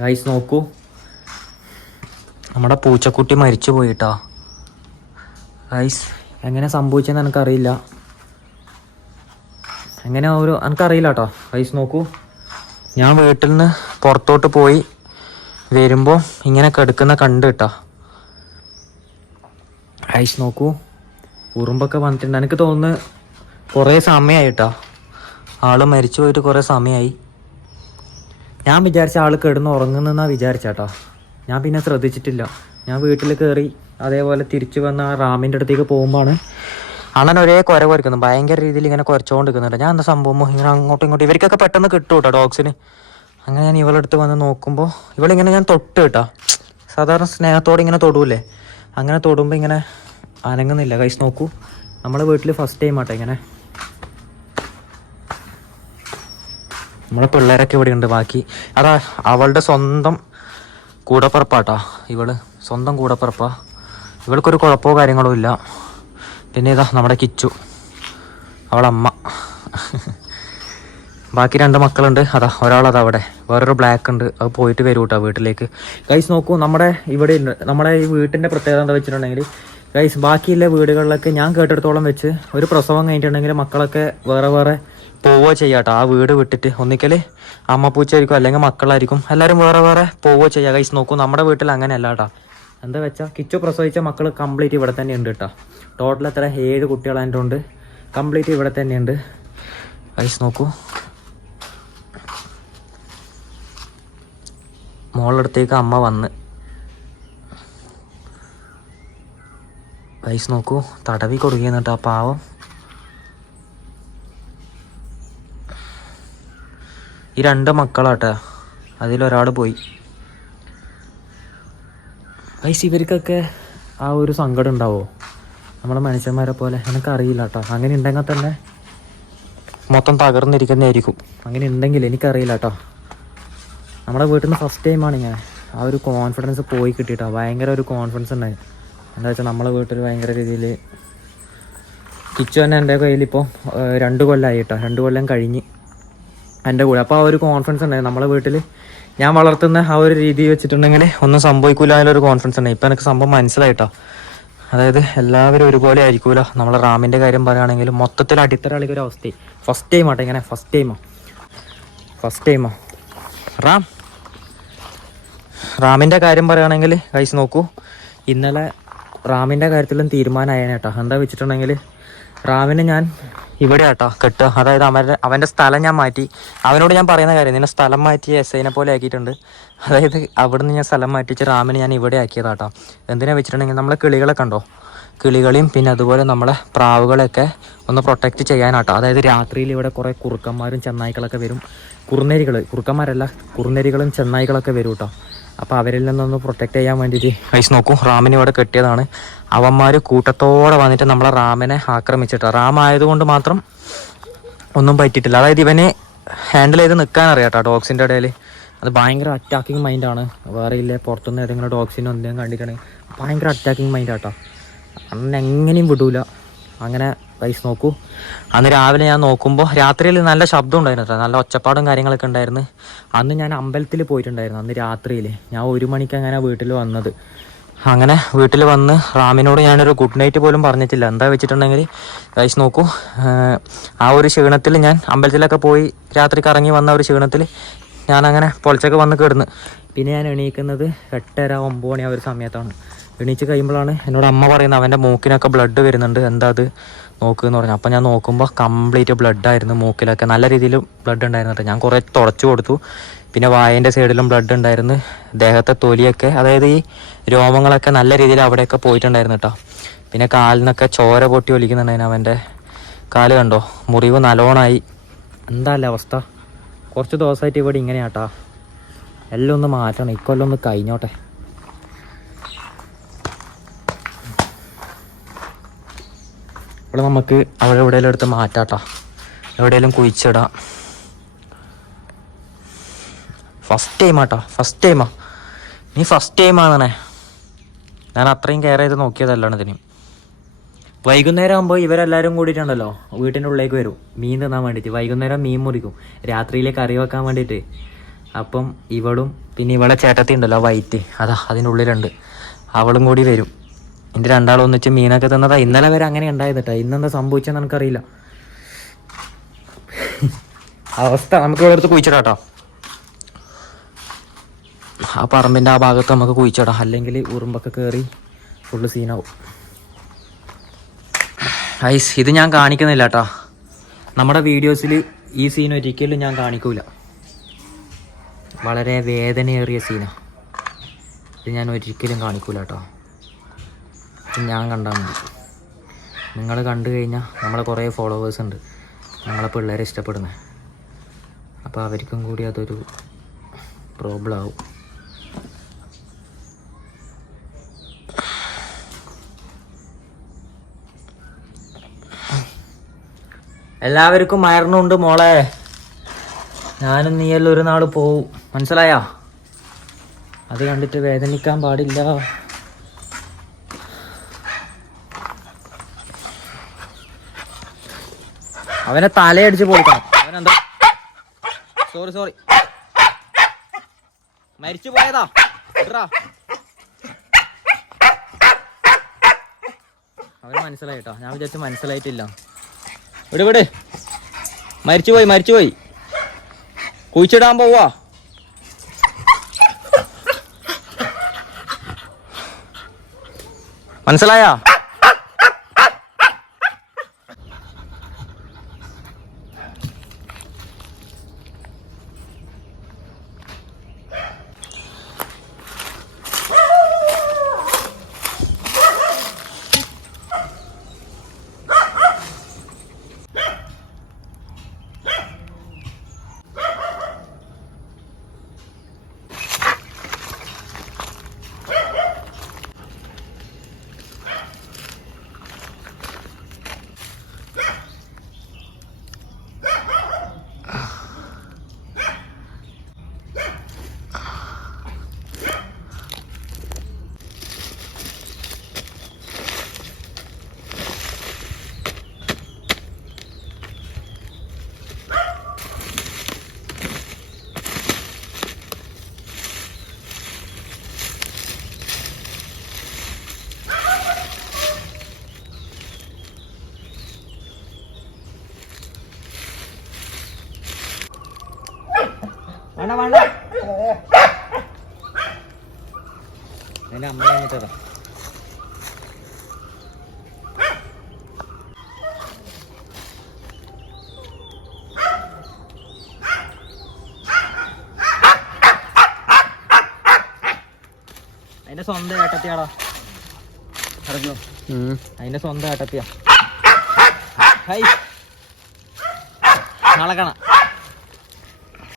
Guys നോക്കൂ. നമ്മുടെ പൂച്ചക്കുട്ടി മരിച്ചു പോയിട്ടാ. ഗൈസ് എങ്ങനെ സംഭവിച്ചെന്ന് എനിക്കറിയില്ല. എങ്ങനെ ഒരു എനിക്കറിയില്ല കേട്ടോ ഗൈസ് നോക്കൂ. ഞാൻ വീട്ടിൽ നിന്ന് പുറത്തോട്ട് പോയി വരുമ്പോൾ ഇങ്ങനെ കിടക്കുന്ന കണ്ട് കേട്ടോ ഗൈസ് നോക്കൂ. ഉറുമ്പൊക്കെ വന്നിട്ടുണ്ട്. എനിക്ക് തോന്നുന്നു കുറേ സമയമായിട്ടാ ആൾ മരിച്ചു പോയിട്ട് കുറേ സമയമായി ഞാൻ വിചാരിച്ച ആൾ കിടന്ന് ഉറങ്ങുന്നെന്നാ വിചാരിച്ചാട്ടോ. ഞാൻ പിന്നെ ശ്രദ്ധിച്ചിട്ടില്ല. ഞാൻ വീട്ടിൽ കയറി അതേപോലെ തിരിച്ചു വന്ന ആ റാമിന്റെ അടുത്തേക്ക് പോകുമ്പോഴാണ് അണ്ണൻ ഒരേ കുര കുരക്കുന്നു. ഭയങ്കര രീതിയിൽ ഇങ്ങനെ കുരച്ചുകൊണ്ട് നിൽക്കുന്നുണ്ട് ഞാൻ എന്താ സംഭവം? ഇങ്ങനെ അങ്ങോട്ടും ഇങ്ങോട്ടും ഇവർക്കൊക്കെ പെട്ടെന്ന് കിട്ടും കേട്ടോ ഡോഗ്സിന്. അങ്ങനെ ഞാൻ ഇവളടുത്ത് വന്ന് നോക്കുമ്പോൾ ഇവളിങ്ങനെ ഞാൻ തൊട്ട് കേട്ടോ. സാധാരണ സ്നേഹത്തോടെ ഇങ്ങനെ തൊടൂലേ അങ്ങനെ തൊടുമ്പോൾ ഇങ്ങനെ അനങ്ങുന്നില്ല. കൈസ് നോക്കൂ. നമ്മളെ വീട്ടിൽ ഫസ്റ്റ് ടൈം ആട്ടോ ഇങ്ങനെ നമ്മളെ പിള്ളേരൊക്കെ ഇവിടെ ഉണ്ട് ബാക്കി. അതാ അവളുടെ സ്വന്തം കൂടപ്പറപ്പാട്ടാ ഇവൾ. സ്വന്തം കൂടപ്പറപ്പാ. ഇവൾക്കൊരു കുഴപ്പമോ കാര്യങ്ങളോ ഇല്ല. പിന്നെ ഇതാ നമ്മുടെ കിച്ചു. അവളമ്മ. ബാക്കി രണ്ട് മക്കളുണ്ട്. അതാ ഒരാളതാ അവിടെ. വേറൊരു ബ്ലാക്ക് ഉണ്ട്. അത് പോയിട്ട് വരും കേട്ടോ വീട്ടിലേക്ക്. ഗൈസ് നോക്കൂ നമ്മുടെ ഇവിടെ നമ്മുടെ ഈ വീട്ടിന്റെ പ്രത്യേകത എന്താ വെച്ചിട്ടുണ്ടെങ്കിൽ ഗൈസ് ബാക്കിയുള്ള വീടുകളിലൊക്കെ ഞാൻ കേട്ടിടത്തോളം വെച്ച് ഒരു പ്രസവം കഴിഞ്ഞിട്ടുണ്ടെങ്കിൽ മക്കളൊക്കെ വേറെ വേറെ പോവുക ചെയ്യാട്ടോ. ആ വീട് വിട്ടിട്ട് ഒന്നിക്കൽ അമ്മ പൂച്ചയായിരിക്കും അല്ലെങ്കിൽ മക്കളായിരിക്കും. എല്ലാവരും വേറെ വേറെ പോവോ ചെയ്യുക കൈസ് നോക്കൂ നമ്മുടെ വീട്ടിൽ അങ്ങനെയല്ല കേട്ടോ എന്താ വെച്ചാൽ കിച്ചു പ്രസവിച്ച മക്കൾ കംപ്ലീറ്റ് ഇവിടെ തന്നെ ഉണ്ട് കേട്ടോ. ടോട്ടൽ എത്ര? ഏഴ് കുട്ടികൾ അതിന്റെ ഉണ്ട്. കംപ്ലീറ്റ് ഇവിടെ തന്നെയുണ്ട്. കൈസ് നോക്കൂ. മോളടുത്തേക്ക് അമ്മ വന്ന്. കൈസ് നോക്കൂ തടവി കൊടുക്കുന്നുണ്ട് പാവം. ഈ രണ്ട് മക്കളാട്ടെ. അതിലൊരാൾ പോയി. വൈസ് ഇവർക്കൊക്കെ ആ ഒരു സങ്കടം ഉണ്ടാവോ? നമ്മളെ മനുഷ്യന്മാരെ പോലെ. എനിക്കറിയില്ല കേട്ടോ അങ്ങനെ ഉണ്ടെങ്കിൽ തന്നെ മൊത്തം തകർന്നിരിക്കുന്നതായിരിക്കും. അങ്ങനെ ഉണ്ടെങ്കിൽ എനിക്കറിയില്ല കേട്ടോ നമ്മുടെ വീട്ടിൽ നിന്ന് ഫസ്റ്റ് ടൈമാണ് ഞാൻ ആ ഒരു കോൺഫിഡൻസ് പോയി കിട്ടിയിട്ടോ. ഭയങ്കര ഒരു കോൺഫിഡൻസ് ഉണ്ടായി എന്താ വെച്ചാൽ നമ്മളെ വീട്ടിൽ ഭയങ്കര രീതിയിൽ കിച്ചു തന്നെ എന്റെ കയ്യിൽ ഇപ്പോൾ രണ്ട് കൊല്ലമായി കേട്ടോ രണ്ട് കൊല്ലം കഴിഞ്ഞ്. എന്റെ കൂടെ. അപ്പോൾ ആ ഒരു കോൺഫിഡൻസ് ഉണ്ടായി നമ്മളെ വീട്ടിൽ ഞാൻ വളർത്തുന്ന ആ ഒരു രീതി വെച്ചിട്ടുണ്ടെങ്കിൽ ഒന്നും സംഭവിക്കില്ല ഒരു കോൺഫിഡൻസ് ഉണ്ടായി. ഇപ്പം എനിക്ക് സംഭവം മനസ്സിലായിട്ടോ. അതായത് എല്ലാവരും ഒരുപോലെ ആയിരിക്കൂല. നമ്മളെ റാമിന്റെ കാര്യം പറയുകയാണെങ്കിൽ മൊത്തത്തിൽ അടിത്തറ ഒരു അവസ്ഥ ഫസ്റ്റ് ടൈം ആട്ടെ ഇങ്ങനെ ഫസ്റ്റ് ടൈമോ ഫസ്റ്റ് ടൈമോ റാം. റാമിന്റെ കാര്യം പറയുകയാണെങ്കിൽ കഴിച്ച് നോക്കൂ. ഇന്നലെ റാമിന്റെ കാര്യത്തിലും തീരുമാനമായേനെ കേട്ടോ എന്താ വെച്ചിട്ടുണ്ടെങ്കിൽ റാമിനെ ഞാൻ ഇവിടെ ആട്ടോ കെട്ടുക അതായത് അവന്റെ അവന്റെ സ്ഥലം ഞാൻ മാറ്റി. അവനോട് ഞാൻ പറയുന്ന കാര്യം നിന്നെ സ്ഥലം മാറ്റി എസ് ഐനെ പോലെ ആക്കിയിട്ടുണ്ട്. അതായത് അവിടുന്ന് ഞാൻ സ്ഥലം മാറ്റിച്ച് റാമിനെ ഞാൻ ഇവിടെ ആക്കിയതാട്ടോ. എന്തിനാ വെച്ചിട്ടുണ്ടെങ്കിൽ നമ്മളെ കിളികളെ കണ്ടോ? കിളികളെയും പിന്നെ അതുപോലെ നമ്മളെ പ്രാവുകളെയൊക്കെ ഒന്ന് പ്രൊട്ടക്റ്റ് ചെയ്യാനാട്ടോ. അതായത് രാത്രിയിൽ ഇവിടെ കുറേ കുറുക്കന്മാരും ചെന്നായ്ക്കളൊക്കെ വരും. കുറുനരികൾ കുറുക്കന്മാരല്ല കുറുനരികളും ചെന്നായ്ക്കളൊക്കെ വരും കേട്ടോ അപ്പോൾ അവരിൽ നിന്നൊന്ന് പ്രൊട്ടക്ട് ചെയ്യാൻ വേണ്ടിയിട്ട് ഐസ് നോക്കൂ റാമിനെ ഇവിടെ കെട്ടിയതാണ്. അവന്മാര് കൂട്ടത്തോടെ വന്നിട്ട് നമ്മളെ റാമിനെ ആക്രമിച്ചിട്ട്. റാം ആയതുകൊണ്ട് മാത്രം ഒന്നും പറ്റിയിട്ടില്ല. അതായത് ഇവനെ ഹാൻഡിൽ ചെയ്ത് നിൽക്കാൻ അറിയാം കേട്ടോ ഡോഗ്സിന്റെ ഇടയിൽ അത് ഭയങ്കര അറ്റാക്കിങ് മൈൻഡാണ് വേറെ ഇല്ല പുറത്തുനിന്ന് ഏതെങ്കിലും ഡോഗ്സിനോ എന്തെങ്കിലും കണ്ടിട്ടുണ്ടെങ്കിൽ ഭയങ്കര അറ്റാക്കിങ് മൈൻഡ് ആട്ടോ. അന്ന് എങ്ങനെയും വിടൂല. അങ്ങനെ പൈസ നോക്കൂ. അന്ന് രാവിലെ ഞാൻ നോക്കുമ്പോൾ രാത്രിയിൽ നല്ല ശബ്ദം ഉണ്ടായിരുന്നു നല്ല ഒച്ചപ്പാടും കാര്യങ്ങളൊക്കെ ഉണ്ടായിരുന്നു. അന്ന് ഞാൻ അമ്പലത്തിൽ പോയിട്ടുണ്ടായിരുന്നു അന്ന് രാത്രിയിൽ ഞാൻ ഒരു മണിക്ക് അങ്ങനെ വീട്ടിൽ വന്നത്. അങ്ങനെ വീട്ടിൽ വന്ന് റാമിനോട് ഞാനൊരു ഗുഡ് നൈറ്റ് പോലും പറഞ്ഞിട്ടില്ല. എന്താ വെച്ചിട്ടുണ്ടെങ്കിൽ കഴിച്ച് നോക്കൂ. ആ ഒരു ക്ഷീണത്തിൽ ഞാൻ അമ്പലത്തിലൊക്കെ പോയി രാത്രി കറങ്ങി വന്ന ഒരു ക്ഷീണത്തിൽ ഞാനങ്ങനെ പൊളിച്ചൊക്കെ വന്ന് കിടന്ന്. പിന്നെ ഞാൻ എണീക്കുന്നത് എട്ടര ഒമ്പത് മണി ആ ഒരു സമയത്താണ്. എണീച്ച് കഴിയുമ്പോഴാണ് എന്നോട് അമ്മ പറയുന്നത്. അവന്റെ മൂക്കിനൊക്കെ ബ്ലഡ് വരുന്നുണ്ട്. എന്താ അത്? നോക്ക് എന്ന് പറഞ്ഞു. അപ്പം ഞാൻ നോക്കുമ്പോൾ കംപ്ലീറ്റ് ബ്ലഡ് ആയിരുന്നു മൂക്കിലൊക്കെ. നല്ല രീതിയിൽ ബ്ലഡ് ഉണ്ടായിരുന്നു കേട്ടോ. ഞാൻ കുറേ തുടച്ചു കൊടുത്തു. പിന്നെ വായന്റെ സൈഡിലും ബ്ലഡ് ഉണ്ടായിരുന്നു. ദേഹത്തെ തൊലിയൊക്കെ അതായത് ഈ രോമങ്ങളൊക്കെ നല്ല രീതിയിൽ അവിടെയൊക്കെ പോയിട്ടുണ്ടായിരുന്നു കേട്ടോ. പിന്നെ കാലിൽ നിന്നൊക്കെ ചോര പൊട്ടി ഒലിക്കുന്നുണ്ടായിരുന്നു അവന്റെ കാൽ കണ്ടോ? മുറിവ് നല്ലോണമായി എന്താ അവസ്ഥ? കുറച്ച് ദിവസമായിട്ട് ഇവിടെ ഇങ്ങനെയാട്ടാ എല്ലാം ഒന്ന് മാറ്റണം. ഇക്കൊല്ലം ഒന്ന് കഴിഞ്ഞോട്ടെ. ഇവിടെ നമുക്ക് അവിടെ എവിടെയെങ്കിലും എടുത്ത് മാറ്റാട്ടാ. എവിടെയെങ്കിലും കുഴിച്ചിടാം. ഫസ്റ്റ് ടൈം ആട്ടാ. ഫസ്റ്റ് ടൈമാ നീ ഫസ്റ്റ് ടൈം ആണേ ഞാൻ അത്രയും കെയർ ചെയ്ത് നോക്കിയതല്ലാണ് ഇതിന്. വൈകുന്നേരം ആകുമ്പോൾ ഇവരെല്ലാവരും കൂടിയിട്ടുണ്ടല്ലോ. വീട്ടിന്റെ ഉള്ളിലേക്ക് വരും. മീൻ തിന്നാൻ വേണ്ടിയിട്ട്. വൈകുന്നേരം മീൻ മുറിക്കും. രാത്രിയിലേക്ക് കറി വെക്കാൻ വേണ്ടിയിട്ട്. അപ്പം ഇവളും പിന്നെ ഇവളെ ചേട്ടത്തി ഉണ്ടല്ലോ വൈറ്റ്. അതാ അതിന്റെ ഉള്ളിലുണ്ട് അവളും കൂടി വരും. എന്റെ രണ്ടാളും ഒന്നിച്ച് മീനൊക്കെ തന്നതാ. ഇന്നലെ വരെ അങ്ങനെ ഉണ്ടായത് ഇന്നെന്താ സംഭവിച്ചെന്ന് എനിക്കറിയില്ല. അവസ്ഥ നമുക്ക് ഇവിടെ അടുത്ത് കുഴിച്ചിടാം ആ പറമ്പിന്റെ ആ ഭാഗത്ത് നമുക്ക് കുഴിച്ചിടാം. അല്ലെങ്കിൽ ഉറുമ്പൊക്കെ കയറി ഫുള്ള് സീനാവും ഐസ് ഇത് ഞാൻ കാണിക്കുന്നില്ല കേട്ടോ നമ്മുടെ വീഡിയോസിൽ ഈ സീൻ ഒരിക്കലും ഞാൻ കാണിക്കൂല. വളരെ വേദനയേറിയ സീനാണ് ഇത് ഞാൻ ഒരിക്കലും കാണിക്കൂല കേട്ടോ ഇത് ഞാൻ കണ്ടാൽ മതി. നിങ്ങൾ കണ്ടു കഴിഞ്ഞാൽ നമ്മളെ കുറേ ഫോളോവേഴ്സ് ഉണ്ട്. നമ്മളെ പിള്ളേരെ ഇഷ്ടപ്പെടുന്നത് അപ്പോൾ അവർക്കും കൂടി അതൊരു പ്രോബ്ലം ആവും. എല്ലാവർക്കും മയർന്നുണ്ട് മോളെ. ഞാനും നീയെല്ലാം ഒരു നാൾ പോവും. മനസ്സിലായോ? അത് കണ്ടിട്ട് വേദനിക്കാൻ പാടില്ല. അവനെ തലയടിച്ച് പൊളിക്കണം. അവനെന്താ? സോറി സോറി മരിച്ചു പോയതാ. അവന് മനസ്സിലായിട്ടോ? ഞാൻ വിചാരിച്ചു മനസ്സിലായിട്ടില്ല. വിട് വിട്. മരിച്ചു പോയി മരിച്ചു പോയി. കുഴിച്ചിടാൻ പോവാ. മനസ്സിലായാ? വേണ്ട വേണ്ട. എന്റെ അമ്മ വന്നിട്ടതാ അതിന്റെ സ്വന്തം ഏട്ടത്തിയാടാ. അറിഞ്ഞോ? അതിന്റെ സ്വന്തം ഏട്ടത്തിയാ. ഹൈ. നാളെ കാണാം.